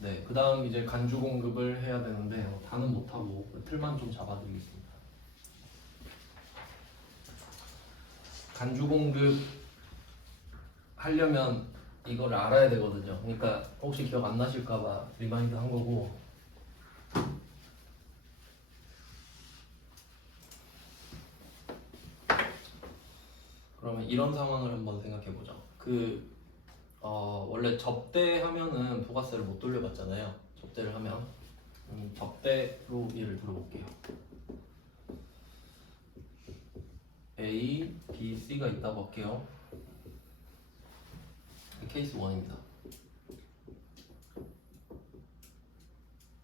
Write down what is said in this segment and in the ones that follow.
네, 그 다음 이제 간주 공급을 해야 되는데 다는 못하고 틀만 좀 잡아드리겠습니다. 간주 공급 하려면 이걸 알아야 되거든요. 그러니까 혹시 기억 안 나실까봐 리마인드 한 거고. 그러면 이런 상황을 한번 생각해 보죠. 원래 접대하면은 부가세를 못 돌려받잖아요. 접대를 하면 접대로 예를 들어볼게요. A, B, C가 있다고 할게요. 케이스 1입니다.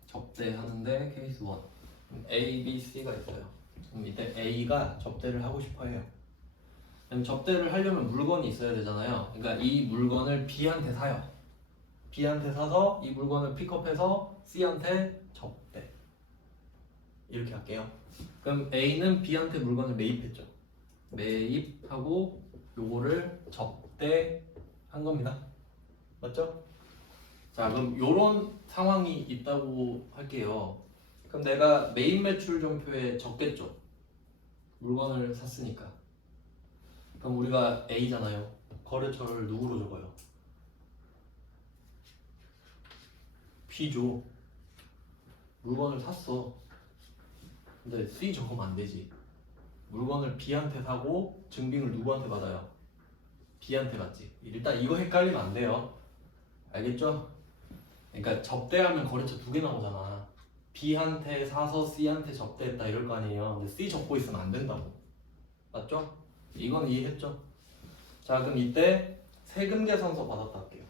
접대하는데 케이스 1 A, B, C가 있어요. 그럼 이때 A가 접대를 하고 싶어 해요. 그럼 접대를 하려면 물건이 있어야 되잖아요. 그러니까 이 물건을 B한테 사요. B한테 사서 이 물건을 픽업해서 C한테 접대. 이렇게 할게요. 그럼 A는 B한테 물건을 매입했죠. 매입하고 요거를 접대한 겁니다. 맞죠? 자, 그럼 요런 상황이 있다고 할게요. 그럼 내가 매입 매출 전표에 적겠죠. 물건을 샀으니까. 그럼 우리가 A잖아요. 거래처를 누구로 적어요? B죠. 물건을 샀어. 근데 C 적으면 안 되지. 물건을 B한테 사고 증빙을 누구한테 받아요? B한테 받지. 일단 이거 헷갈리면 안 돼요. 알겠죠? 그러니까 접대하면 거래처 두 개 나오잖아. B한테 사서 C한테 접대했다 이럴 거 아니에요. 근데 C 적고 있으면 안 된다고. 맞죠? 이건 이해했죠? 자, 그럼 이때 세금 계산서 받았다 할게요.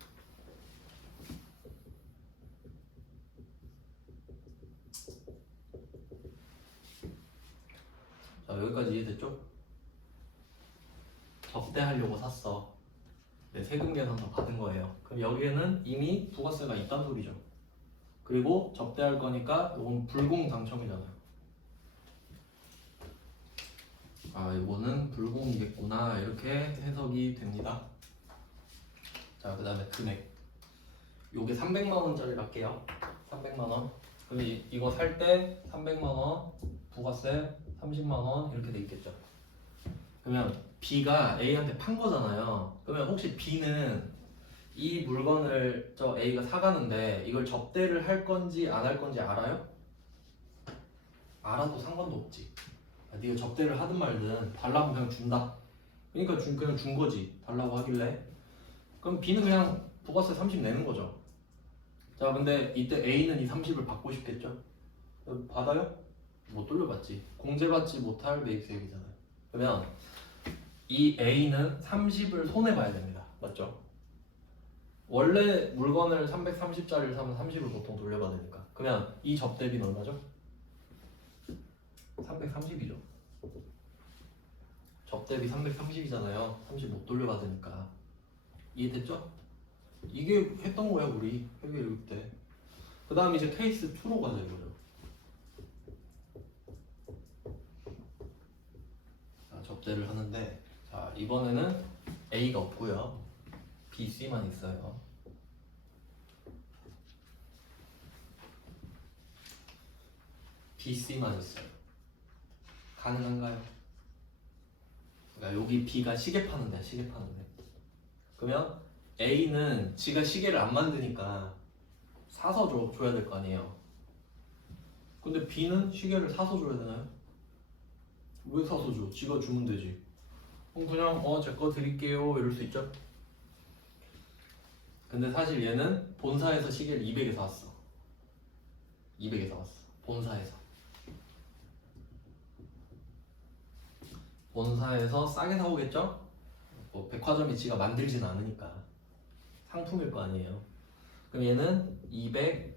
자, 여기까지 이해됐죠? 접대하려고 샀어. 네, 세금 계산서 받은 거예요. 그럼 여기에는 이미 부가세가 있단 소리죠. 그리고 접대할 거니까 이건 불공당첨이잖아요. 아, 이거는 불공이겠구나 이렇게 해석이 됩니다. 자, 그 다음에 금액. 요게 300만 원짜리 할게요. 300만 원. 그럼 이거 살 때 300만 원, 부가세 30만 원 이렇게 돼 있겠죠. 그러면 B가 A한테 판 거잖아요. 그러면 혹시 B는 이 물건을 저 A가 사가는데 이걸 접대를 할 건지 안 할 건지 알아요? 알아도 상관도 없지. 네가 접대를 하든 말든 달라고 그냥 준다. 그러니까 그냥 준 거지. 달라고 하길래. 그럼 B는 그냥 부가세 30 내는 거죠. 자, 근데 이때 A는 이 30을 받고 싶겠죠? 받아요? 못 돌려받지. 공제받지 못할 매입세액이잖아요. 그러면 이 A는 30을 손해봐야 됩니다. 맞죠? 원래 물건을 330짜리를 사면 30을 보통 돌려받으니까. 그러면 이 접대비는 얼마죠? 330이죠. 접대비 330이잖아요. 30 못 돌려받으니까. 이해됐죠? 이게 했던 거야 우리 회계 1급 때. 그 다음 이제 케이스 2로 가자 이거죠. 자, 접대를 하는데 자, 이번에는 A가 없고요. B, C만 있어요. B, C만 있어요. 가능한가요? 그러니까 여기 B가 시계 파는 데야, 시계 파는 데. 그러면 A는 지가 시계를 안 만드니까 사서 줘야 될 거 아니에요. 근데 B는 시계를 사서 줘야 되나요? 왜 사서 줘? 지가 주면 되지. 그럼 그냥 제 거 드릴게요 이럴 수 있죠? 근데 사실 얘는 본사에서 시계를 200에 사왔어. 200에 사왔어. 본사에서. 본사에서 싸게 사오겠죠? 뭐 백화점이 지가 만들진 않으니까 상품일 거 아니에요. 그럼 얘는 200,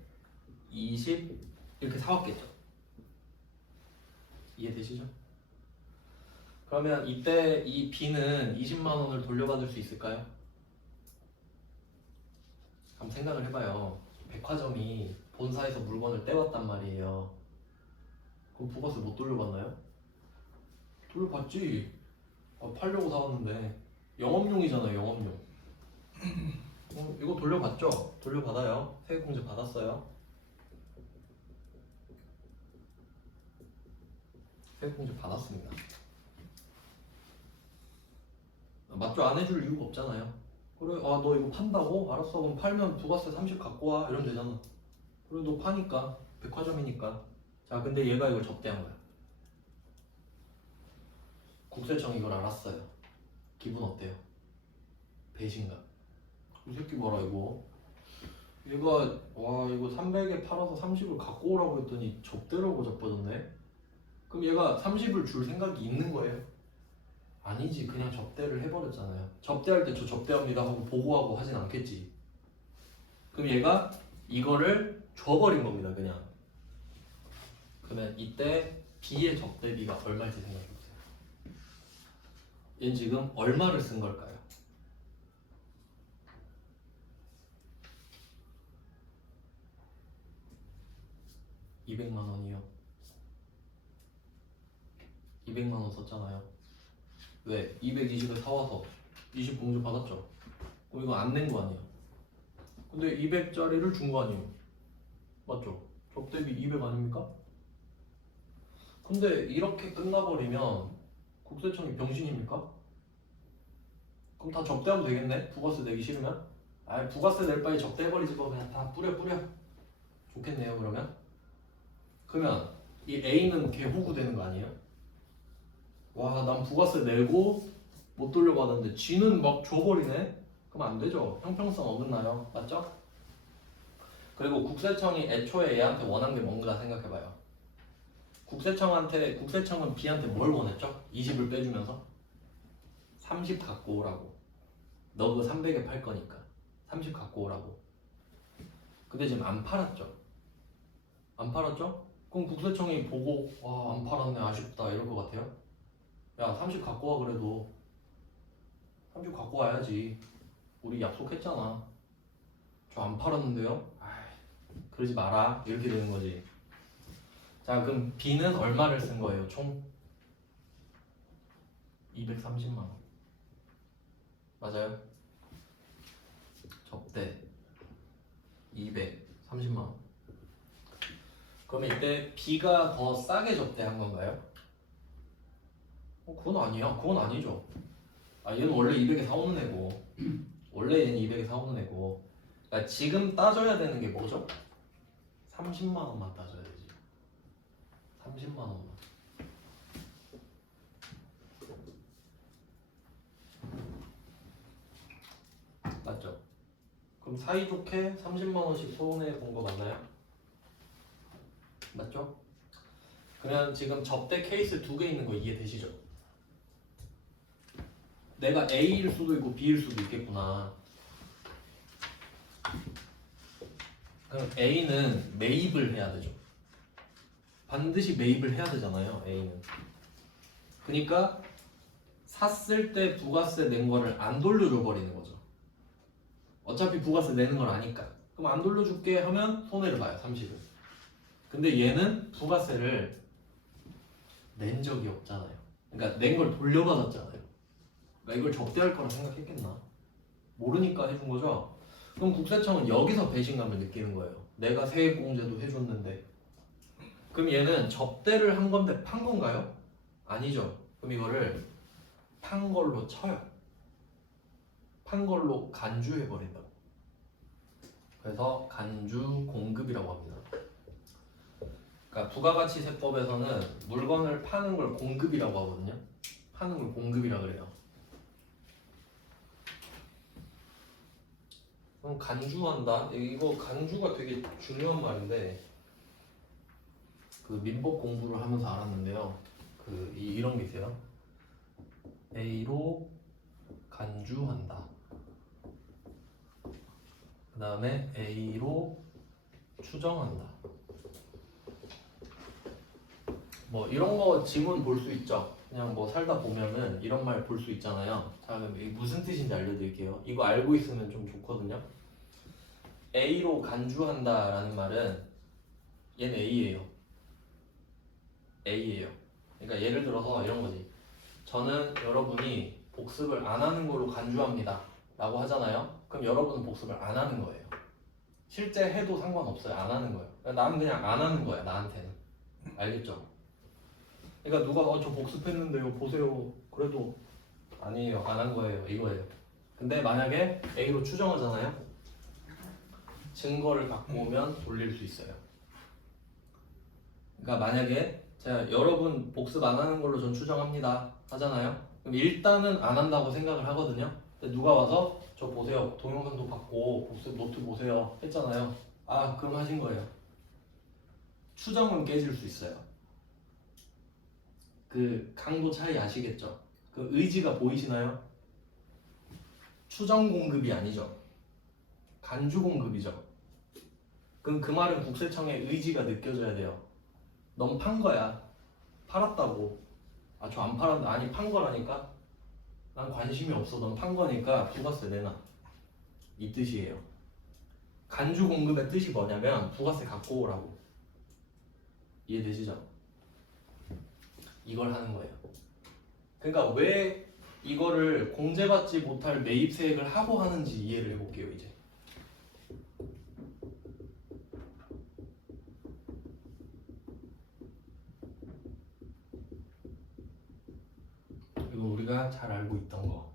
20 이렇게 사왔겠죠. 이해되시죠? 그러면 이때 이 B는 20만 원을 돌려받을 수 있을까요? 한번 생각을 해봐요. 백화점이 본사에서 물건을 떼왔단 말이에요. 그럼 부가세 못 돌려받나요? 돌려받지. 팔려고 사왔는데 영업용이잖아요. 영업용. 이거 돌려받죠? 돌려받아요. 세액공제 받았어요. 세액공제 받았습니다. 맞죠? 안 해줄 이유가 없잖아요. 그래, 아, 너 이거 판다고? 알았어. 그럼 팔면 부가세 30 갖고 와. 이러면 되잖아. 그래, 너 파니까. 백화점이니까. 자, 근데 얘가 이걸 접대한 거야. 국세청 이걸 알았어요. 기분 어때요? 배신감. 이 새끼 봐라, 이거. 얘가, 와, 이거 300에 팔아서 30을 갖고 오라고 했더니 접대라고 자빠졌네? 그럼 얘가 30을 줄 생각이 있는 거예요? 아니지, 그냥 접대를 해버렸잖아요. 접대할 때 저 접대합니다 하고 보고하고 하진 않겠지. 그럼 얘가 이거를 줘버린 겁니다, 그냥. 그러면 이때 B의 접대비가 얼마일지 생각해보세요. 얘는 지금 얼마를 쓴 걸까요? 200만 원이요. 200만 원 썼잖아요. 왜? 220을 사와서 20 공제 받았죠. 그럼 이거 안 낸 거 아니에요. 근데 200짜리를 준 거 아니에요. 맞죠? 접대비 200 아닙니까? 근데 이렇게 끝나버리면 국세청이 병신입니까? 그럼 다 접대하면 되겠네? 부가세 내기 싫으면? 아, 부가세 낼 바에 접대해버리지 뭐. 그냥 다 뿌려. 좋겠네요, 그러면. 그러면 이 A는 개호구 되는 거 아니에요? 와, 난 부가세 내고 못 돌려받았는데 G는 막 줘버리네? 그럼 안 되죠. 형평성 어긋나요. 맞죠? 그리고 국세청이 애초에 얘한테 원한 게 뭔가 생각해봐요. 국세청은 B한테 뭘 원했죠? 20을 빼주면서 30 갖고 오라고. 너 그거 300에 팔 거니까 30 갖고 오라고. 근데 지금 안 팔았죠? 안 팔았죠? 그럼 국세청이 보고 와, 안 팔았네, 아쉽다 이럴 것 같아요? 야, 30 갖고 와. 그래도 30 갖고 와야지. 우리 약속했잖아. 저 안 팔았는데요? 아이, 그러지 마라. 이렇게 되는 거지. 자, 그럼 B는 얼마를 쓴 거예요? 총 230만 원. 맞아요? 접대 230만 원. 그러면 이때 B가 더 싸게 접대한 건가요? 그건 아니야. 그건 아니죠. 아, 얘는 원래 200에 사오는 애고, 원래 얘는 200에 사오는 애고. 그러니까 지금 따져야 되는 게 뭐죠? 30만 원만 따져야 되지. 30만 원만. 맞죠? 그럼 사이좋게 30만 원씩 손해 본 거 맞나요? 맞죠? 그러면 지금 접대 케이스 2개 있는 거 이해되시죠? 내가 A일 수도 있고 B일 수도 있겠구나. 그럼 A는 매입을 해야 되죠. 반드시 매입을 해야 되잖아요, A는. 그러니까 샀을 때 부가세 낸 거를 안 돌려줘 버리는 거죠. 어차피 부가세 내는 걸 아니까. 그럼 안 돌려줄게 하면 손해를 봐요, 30을. 근데 얘는 부가세를 낸 적이 없잖아요. 그러니까 낸 걸 돌려받았잖아요. 그러니까 이걸 접대할 거라 생각했겠나? 모르니까 해준 거죠. 그럼 국세청은 여기서 배신감을 느끼는 거예요. 내가 세액공제도 해줬는데. 그럼 얘는 접대를 한 건데 판 건가요? 아니죠. 그럼 이거를 판 걸로 쳐요. 판 걸로 간주해버린다고. 그래서 간주 공급이라고 합니다. 그러니까 부가가치세법에서는 물건을 파는 걸 공급이라고 하거든요. 파는 걸 공급이라 그래요. 그럼 간주한다. 이거 간주가 되게 중요한 말인데 그 민법 공부를 하면서 알았는데요. 이런 게 있어요. A로 간주한다. 그 다음에 A로 추정한다. 뭐 이런 거 지문 볼 수 있죠. 그냥 뭐 살다 보면은 이런 말 볼 수 있잖아요. 자, 그럼 이게 무슨 뜻인지 알려드릴게요. 이거 알고 있으면 좀 좋거든요. A로 간주한다 라는 말은 얘는 A예요. A예요. 그러니까 예를 들어서 이런 거지. 저는 여러분이 복습을 안 하는 걸로 간주합니다 라고 하잖아요. 그럼 여러분은 복습을 안 하는 거예요. 실제 해도 상관없어요. 안 하는 거예요. 나는 그냥 안 하는 거야. 나한테는. 알겠죠? 그러니까 누가 저 복습했는데요 보세요. 그래도 아니에요. 안 한 거예요. 이거예요. 근데 만약에 A로 추정하잖아요. 증거를 갖고 오면 돌릴 수 있어요. 그러니까 만약에 제가 여러분 복습 안 하는 걸로 전 추정합니다 하잖아요. 그럼 일단은 안 한다고 생각을 하거든요. 근데 누가 와서 저 보세요. 동영상도 받고 복습 노트 보세요 했잖아요. 아 그럼 하신 거예요. 추정은 깨질 수 있어요. 그 강도 차이 아시겠죠? 그 의지가 보이시나요? 추정 공급이 아니죠. 간주 공급이죠. 그럼 그 말은 국세청의 의지가 느껴져야 돼요. 넌 판 거야. 팔았다고. 아 저 안 팔았는데 아니 판 거라니까. 난 관심이 없어. 넌 판 거니까 부가세 내놔. 이 뜻이에요. 간주 공급의 뜻이 뭐냐면 부가세 갖고 오라고. 이해되시죠? 이걸 하는 거예요. 그러니까 왜 이거를 공제받지 못할 매입세액을 하고 하는지 이해를 해볼게요. 이제 이거 우리가 잘 알고 있던 거.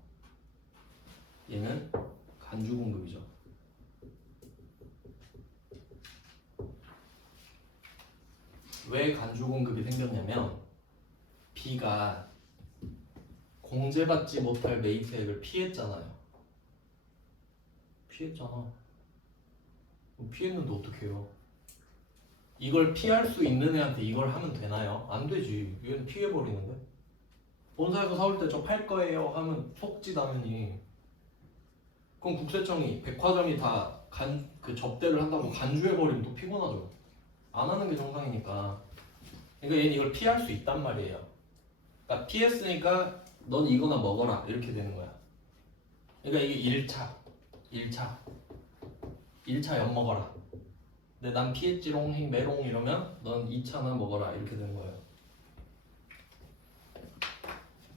얘는 간주 공급이죠. 왜 간주 공급이 생겼냐면 B가 공제받지 못할 매입세액을 피했잖아요. 피했잖아. 피했는데 어떡해요? 이걸 피할 수 있는 애한테 이걸 하면 되나요? 안 되지. 얘는 피해버리는데? 본사에서 사올 때 저 팔 거예요 하면 속지 당연히. 그럼 국세청이 백화점이 다 그 접대를 한다고 간주해버리면 또 피곤하죠. 안 하는 게 정상이니까. 그러니까 얘는 이걸 피할 수 있단 말이에요. 그러니까 피했으니까 넌 이거나 먹어라 이렇게 되는 거야. 그러니까 이게 1차 엿 먹어라. 근데 난 피했지롱 메롱 이러면 넌 2차나 먹어라 이렇게 되는 거예요.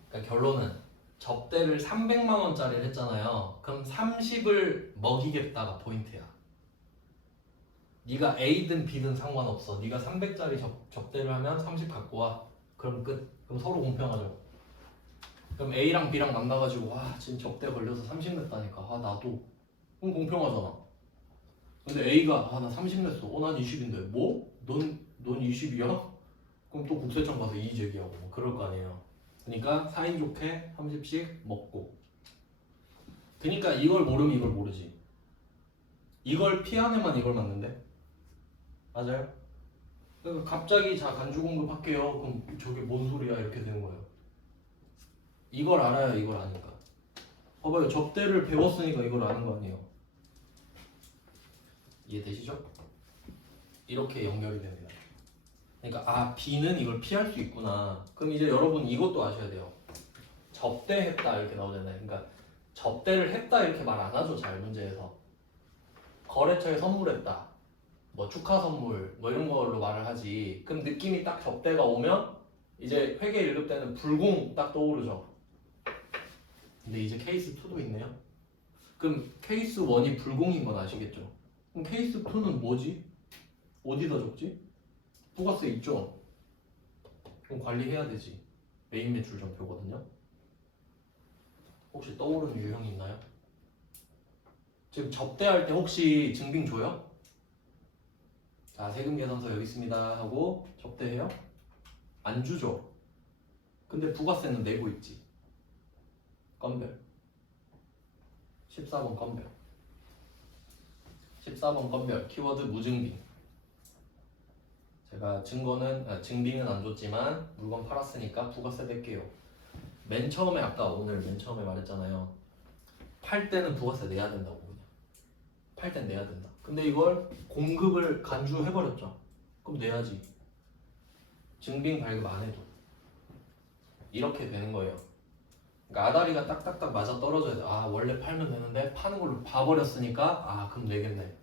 그러니까 결론은 접대를 300만 원짜리를 했잖아요. 그럼 30을 먹이겠다가 포인트야. 네가 A든 B든 상관없어. 네가 300짜리 접대를 하면 30 갖고 와. 그럼 끝. 그럼 서로 공평하죠. 그럼 A랑 B랑 만나가지고 와 지금 접대 걸려서 30 냈다니까. 아 나도. 그럼 공평하잖아. 근데 A가 아 나 30 냈어. 난 20인데. 뭐? 넌 20이야? 그럼 또 국세청 가서 이의 제기하고 뭐 그럴 거 아니에요. 그러니까 사이좋게 30씩 먹고. 그러니까 이걸 모르면 이걸 모르지. 이걸 피한 애만 이걸 맞는데? 맞아요? 그러니까 갑자기 자 간주 공급할게요. 그럼 저게 뭔 소리야 이렇게 되는 거예요. 이걸 알아야 이걸 아니까. 봐봐요. 접대를 배웠으니까 이걸 아는 거 아니에요. 이해되시죠? 이렇게 연결이 됩니다. 그러니까 아 B는 이걸 피할 수 있구나. 그럼 이제 여러분 이것도 아셔야 돼요. 접대했다 이렇게 나오잖아요. 그러니까 접대를 했다 이렇게 말 안 하죠. 잘 문제에서. 거래처에 선물했다. 뭐 축하 선물 뭐 이런 걸로 말을 하지. 그럼 느낌이 딱 접대가 오면 이제 회계 1급 때는 불공 딱 떠오르죠. 근데 이제 케이스 2도 있네요. 그럼 케이스 1이 불공인 건 아시겠죠? 그럼 케이스 2는 뭐지? 어디다 적지? 부가세 있죠? 그럼 관리해야 되지. 메인 매출 전표거든요. 혹시 떠오르는 유형이 있나요? 지금 접대할 때 혹시 증빙 줘요? 자 세금 계산서 여기 있습니다 하고 접대해요? 안 주죠. 근데 부가세는 내고 있지. 건별 14번 건별 14번 건별 키워드 무증빙. 제가 증빙은 안 줬지만 물건 팔았으니까 부가세 낼게요. 맨 처음에 아까 오늘 맨 처음에 말했잖아요. 팔 때는 부가세 내야 된다고. 그냥 팔 땐 내야 된다. 근데 이걸 공급을 간주해버렸죠. 그럼 내야지. 증빙 발급 안 해도 이렇게 되는 거예요. 그러니까 아다리가 딱딱딱 맞아 떨어져야 돼. 아 원래 팔면 되는데 파는 걸로 봐버렸으니까 아 그럼 내겠네.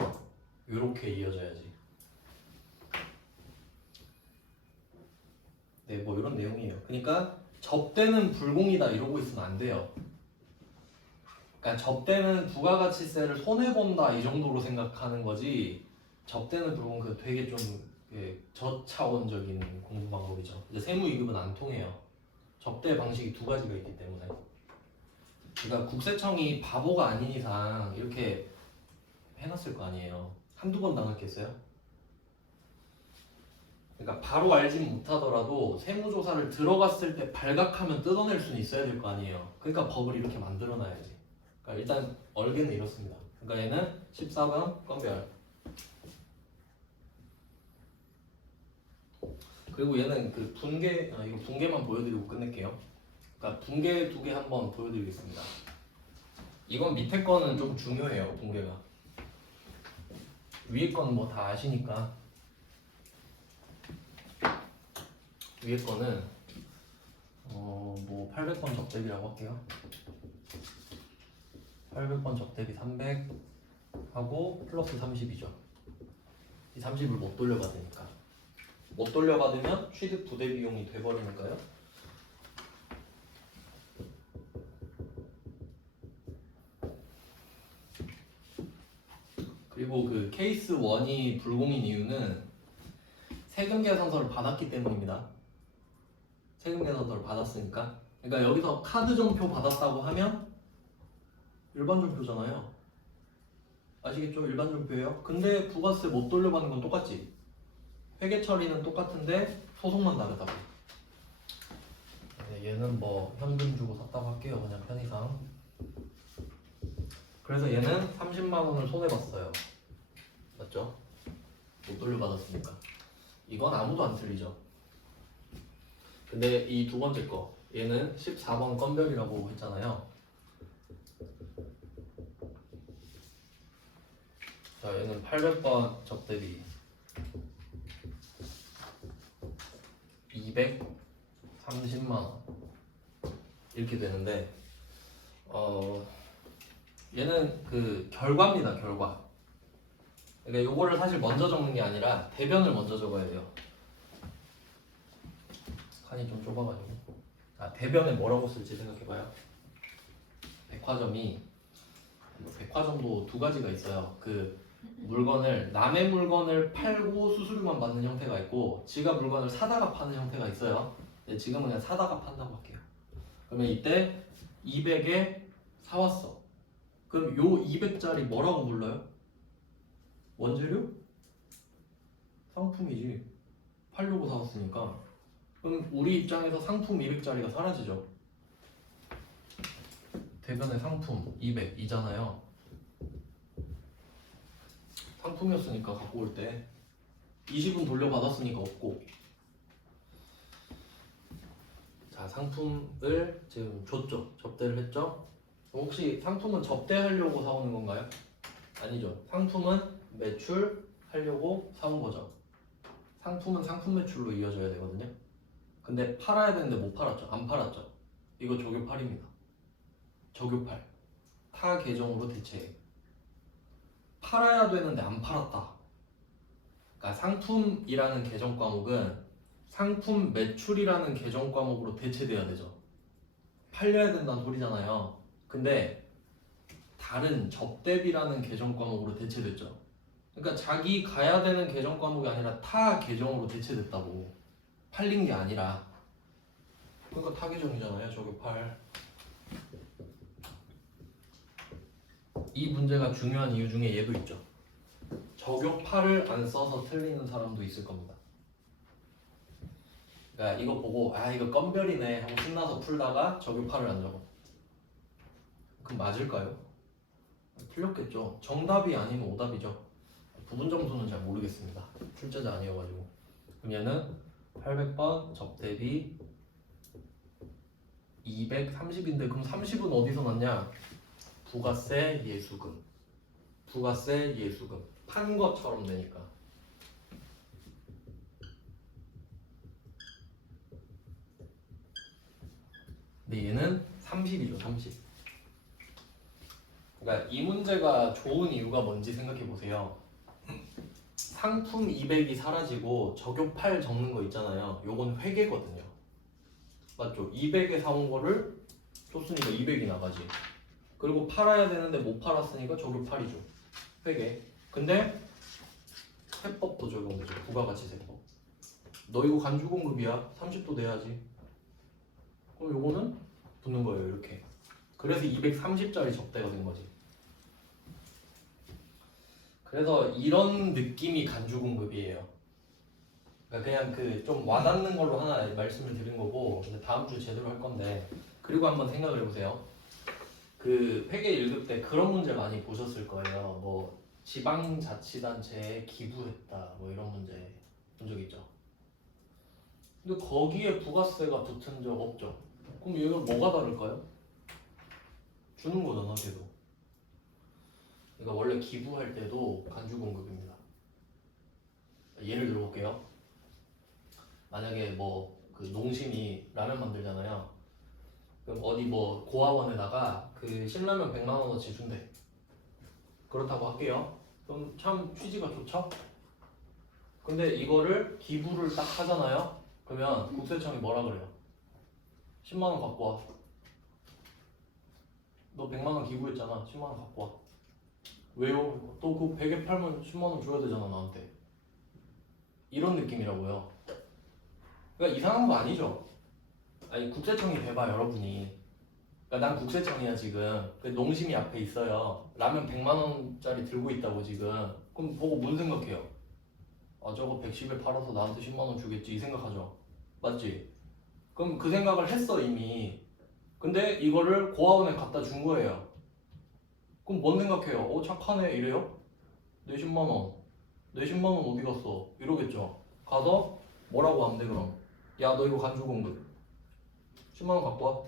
이렇게 이어져야지. 네, 뭐 이런 내용이에요. 그러니까 접대는 불공이다 이러고 있으면 안 돼요. 그러니까 접대는 부가가치세를 손해 본다 이 정도로 생각하는 거지. 접대는 그건 그 되게 좀 저차원적인 공부 방법이죠. 이제 세무 2급은 안 통해요. 접대 방식이 두 가지가 있기 때문에. 그러니까 국세청이 바보가 아닌 이상 이렇게 해놨을 거 아니에요. 한두 번 당했겠어요? 그러니까 바로 알진 못하더라도 세무조사를 들어갔을 때 발각하면 뜯어낼 수는 있어야 될 거 아니에요. 그러니까 법을 이렇게 만들어놔야지. 그러니까 일단 얼개는 이렇습니다. 그러니까 얘는 14번 건별. 그리고 얘는 그 분계, 이거 분계만 보여드리고 끝낼게요. 그러니까 분계 두 개 한번 보여드리겠습니다. 이건 밑에 거는 좀 중요해요, 분계가. 위에 거는 뭐 다 아시니까. 위에 거는 뭐 800번 적대비라고 할게요. 800번 적대비 300 하고 플러스 30이죠. 이 30을 못 돌려받으니까. 못 돌려받으면 취득 부대 비용이 돼버리니까요. 그리고 그 케이스 1이 불공인 이유는 세금 계산서를 받았기 때문입니다. 세금 계산서를 받았으니까. 그러니까 여기서 카드 점표 받았다고 하면 일반 점표잖아요. 아시겠죠? 일반 점표예요. 근데 부가세 못 돌려받는 건 똑같지. 회계 처리는 똑같은데 소송만 다르다고. 얘는 뭐 현금 주고 샀다고 할게요. 그냥 편의상. 그래서 얘는 30만 원을 손해봤어요. 맞죠? 못 돌려받았으니까. 이건 아무도 안 틀리죠. 근데 이 두 번째 거, 얘는 14번 건별이라고 했잖아요. 자, 얘는 800번 적대비 230만 원 이렇게 되는데, 얘는 그 결과입니다, 결과. 그러니까 요거를 사실 먼저 적는 게 아니라 대변을 먼저 적어야 돼요. 칸이 좀 좁아가지고. 대변에 뭐라고 쓸지 생각해봐요. 백화점도 두 가지가 있어요. 그 물건을 남의 물건을 팔고 수수료만 받는 형태가 있고 지가 물건을 사다가 파는 형태가 있어요. 근데 지금은 그냥 사다가 판다고 할게요. 그러면 이때 200에 사왔어. 그럼 요 200짜리 뭐라고 불러요? 원재료? 상품이지. 팔려고 사왔으니까. 그럼 우리 입장에서 상품 200짜리가 사라지죠. 대변의 상품 200이잖아요. 상품이었으니까 갖고 올 때 20은 돌려받았으니까 없고. 자, 상품을 지금 줬죠. 접대를 했죠. 혹시 상품은 접대하려고 사오는 건가요? 아니죠. 상품은 매출하려고 사온 거죠. 상품은 상품 매출로 이어져야 되거든요. 근데 팔아야 되는데 못 팔았죠. 안 팔았죠. 이거 조교8입니다. 조교8. 타 계정으로 대체해. 팔아야 되는데 안 팔았다. 그러니까 상품이라는 계정 과목은 상품 매출이라는 계정 과목으로 대체돼야 되죠. 팔려야 된다는 소리잖아요. 근데 다른 접대비라는 계정 과목으로 대체됐죠. 그러니까 자기 가야 되는 계정 과목이 아니라 타 계정으로 대체됐다고. 팔린 게 아니라. 그러니까 타 계정이잖아요. 조교8. 이 문제가 중요한 이유 중에 얘도 있죠. 조교8을 안 써서 틀리는 사람도 있을 겁니다. 그러니까 이거 보고 이거 건별이네 하고 신나서 풀다가 조교8을 안 적어. 그럼 맞을까요? 틀렸겠죠. 정답이 아니면 오답이죠. 부분 점수는 잘 모르겠습니다. 출제자 아니어가지고. 그럼 얘는 800번 접대비 230인데 그럼 30은 어디서 났냐? 부가세 예수금. 부가세 예수금. 판 것처럼 되니까. 근데 얘는 30이죠. 30. 그러니까 이 문제가 좋은 이유가 뭔지 생각해 보세요. 상품 200이 사라지고 적요8 적는 거 있잖아요. 요건 회계거든요. 맞죠? 200에 사온 거를 줬으니까 200이 나가지. 그리고 팔아야 되는데 못 팔았으니까 저격팔이죠. 회계. 근데 세법도 적용되죠. 부가가치세법. 너 이거 간주공급이야. 30도 내야지. 그럼 요거는 붙는 거예요. 이렇게. 그래서 230짜리 접대가 된 거지. 그래서 이런 느낌이 간주공급이에요. 그러니까 그냥 그 좀 와닿는 걸로 하나 말씀을 드린 거고 이제 다음 주 제대로 할 건데 그리고 한번 생각을 해보세요. 그 회계 1급 때 그런 문제 많이 보셨을 거예요. 뭐 지방자치단체에 기부했다 뭐 이런 문제 본 적 있죠. 근데 거기에 부가세가 붙은 적 없죠. 그럼 이걸 뭐가 다를까요? 주는 거잖아, 걔도. 그러니까 원래 기부할 때도 간주공급입니다. 예를 들어볼게요. 만약에 뭐 그 농심이 라면 만들잖아요. 그럼 어디 뭐 고아원에다가 그 신라면 100만 원어치 준대. 그렇다고 할게요. 그럼 참 취지가 좋죠? 근데 이거를 기부를 딱 하잖아요. 그러면 국세청이 뭐라 그래요? 10만 원 갖고 와. 너 100만 원 기부했잖아. 10만 원 갖고 와. 왜요? 또 그 100에 팔면 10만 원 줘야 되잖아 나한테. 이런 느낌이라고요. 그러니까 이상한 거 아니죠? 아니 국세청이 돼봐 여러분이. 그러니까 난 국세청이야 지금. 그 농심이 앞에 있어요. 라면 100만 원짜리 들고 있다고 지금. 그럼 보고 뭔 생각해요? 아 저거 110에 팔아서 나한테 10만 원 주겠지 이 생각하죠. 맞지? 그럼 그 생각을 했어 이미. 근데 이거를 고아원에 갖다 준 거예요. 그럼 뭔 생각해요? 착하네 이래요? 내 10만 원. 내 10만 원 어디 갔어? 이러겠죠. 가서 뭐라고 하면 돼 그럼? 야 너 이거 간주공급 10만 원 갖고 와.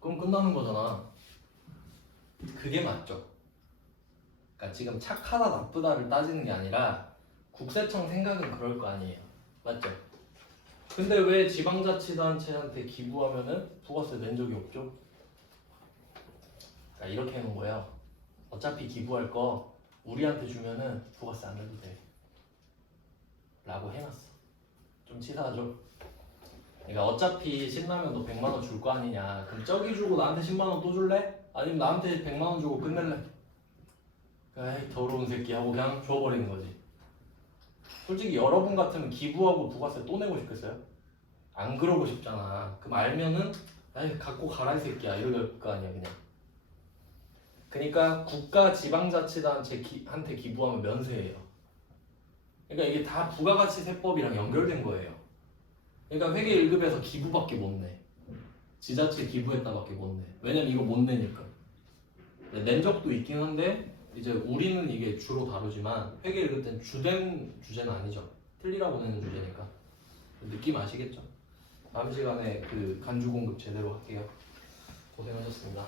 그럼 끝나는 거잖아. 그게 맞죠. 그러니까 지금 착하다 나쁘다를 따지는 게 아니라 국세청 생각은 그럴 거 아니에요. 맞죠? 근데 왜 지방자치단체한테 기부하면은 부가세 낸 적이 없죠? 그러니까 이렇게 해놓은 거예요. 어차피 기부할 거 우리한테 주면은 부가세 안 내도 돼 라고 해놨어. 좀 치사하죠? 그러니까 어차피 신라면 너 100만 원 줄 거 아니냐. 그럼 저기 주고 나한테 10만 원 또 줄래? 아니면 나한테 100만 원 주고 끝낼래? 에이 더러운 새끼 하고 그냥 줘버리는 거지. 솔직히 여러분 같으면 기부하고 부가세 또 내고 싶겠어요? 안 그러고 싶잖아. 그럼 알면은 에이 갖고 가라 이 새끼야 이럴 거 아니야 그냥. 그러니까 국가 지방자치단체한테 기부하면 면세예요. 그러니까 이게 다 부가가치세법이랑 연결된 거예요. 그러니까 회계 1급에서 기부밖에 못 내. 지자체 기부했다밖에 못 내. 왜냐면 이거 못 내니까. 낸 적도 있긴 한데 이제 우리는 이게 주로 다루지만 회계 1급 때는 주된 주제는 아니죠. 틀리라고 내는 주제니까. 느낌 아시겠죠? 다음 시간에 그 간주공급 제대로 할게요. 고생하셨습니다.